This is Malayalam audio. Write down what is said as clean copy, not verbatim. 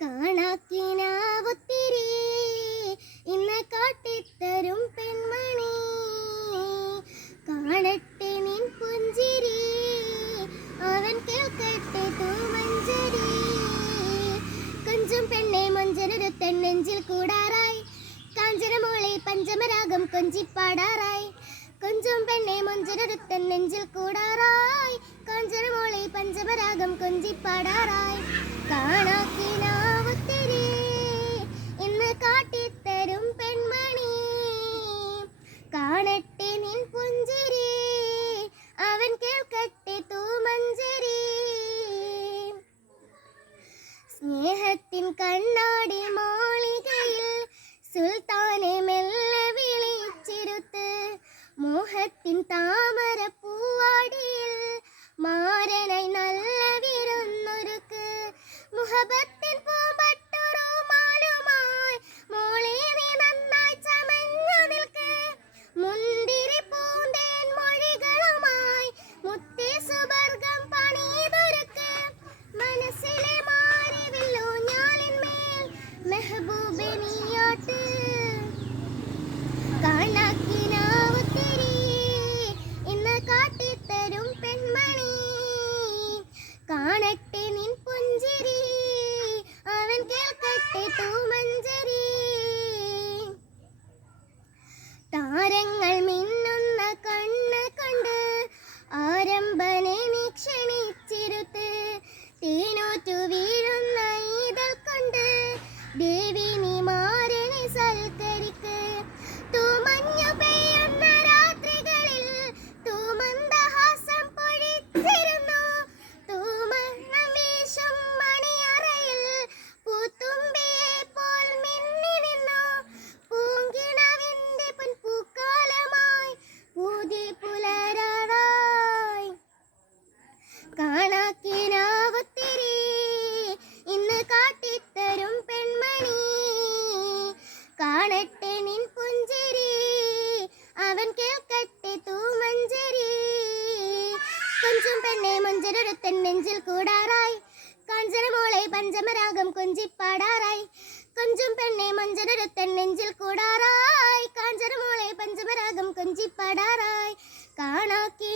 കാണാക്കിനാവുത്തിരി ഇന്ന് കാട്ടിത്തരും പെൺമണി, കാണട്ടെ നിൻ പുഞ്ചിരി, അവൻ കേൾക്കട്ടെ തൂമഞ്ചരി. കൊഞ്ചും പെണ്ണെ മൊഞ്ചനൊരു തെന്നെഞ്ചിൽ കൂടാറായി, കാഞ്ചനമോളെ പഞ്ചമരാഗം കൊഞ്ചിപ്പാടാറായി. കൊഞ്ചും പെണ്ണെ മൊഞ്ചനൊരു തെന്നെഞ്ചിൽ കൂടാറായി, കാഞ്ചനമോളെ പഞ്ചമരാഗം കൊഞ്ചിപ്പാടാറായി. കാണാക്കിനാവുത്തിരി ഇന്ന് കാട്ടിത്തരും പെൺമണി, കാണട്ടെ നിൻ പുഞ്ചിരി, അവൻ കേൾക്കട്ടെ തൂമഞ്ചരി. സ്നേഹത്തിൻ കണ്ണാടി മാളികയിൽ സുൽത്താനെ മെല്ലെ വിളിച്ചിരുത്ത്, മോഹത്തിൻ താമര പൂവാടിയിൽ മാരനായി നല്ല വിരുന്നൊരുക്ക്. മുഹബത്തിൻ പൂമ്പട്ടുറുമാലുമായി മോളെ നീ നന്നായി ചമഞ്ഞു നിൽക്ക്, മുന്തിരി പൂന്തേൻ മൊഴികളുമായി മുത്തേ സുവർഗം പണിതൊരുക്ക്. മനസ്സിലെ മാറിവില്ലോ ഞാലിന്മേൽ മെഹബൂബെ നീയാട്ട്. കാണാക്കിനാവുത്തിരി ഇന്ന് കാട്ടിത്തരും പെൺമണി, കാണട്ടെ നിൻ പുഞ്ചിരി, അവൻ കേൾക്കട്ടെ തൂമഞ്ചരി. താരങ്ങൾ മിന്നുന്ന കണ്ണ് കൊണ്ട് ആരംഭനെ നീ ക്ഷണിച്ചിരുത്ത്, തേനോറ്റു വീഴുന്ന ഈതൽ കൊണ്ട് ദേവി നീ മാരനെ സൽക്കരിക്ക്. തൂമഞ്ഞു പെയ്യുന്ന രാത്രികളിൽ തൂമന്ദഹാസം പൊഴിച്ചിരുന്നു, തൂമണം വീശും മണിയറയിൽ പൂത്തുമ്പിയെ പോൽ മിന്നി നിന്നു. പൂങ്കിണവിന്റെ പൊൻപൂക്കാലമായി പൂതി പുലരാറായി. കാണാക്കിനാവുത്തിരി ഇന്ന് കാട്ടിത്തരും പെൺമണി, കാണട്ടെ നിൻ പുഞ്ചിരി, അവൻ കേൾക്കട്ടെ തൂമഞ്ചരി. കൊഞ്ചും പെണ്ണെ മൊഞ്ചനൊരു തെന്നെഞ്ചിൽ കൂടാറായി, കാഞ്ചനമോളെ പഞ്ചമരാഗം കൊഞ്ചിപ്പാടാറായി. കൊഞ്ചും പെണ്ണെ മൊഞ്ചനൊരു തെന്നെഞ്ചിൽ കൂടാറായി, കാഞ്ചനമോളെ പഞ്ചമരാഗം കൊഞ്ചിപ്പാടാറായി. കാണാക്കി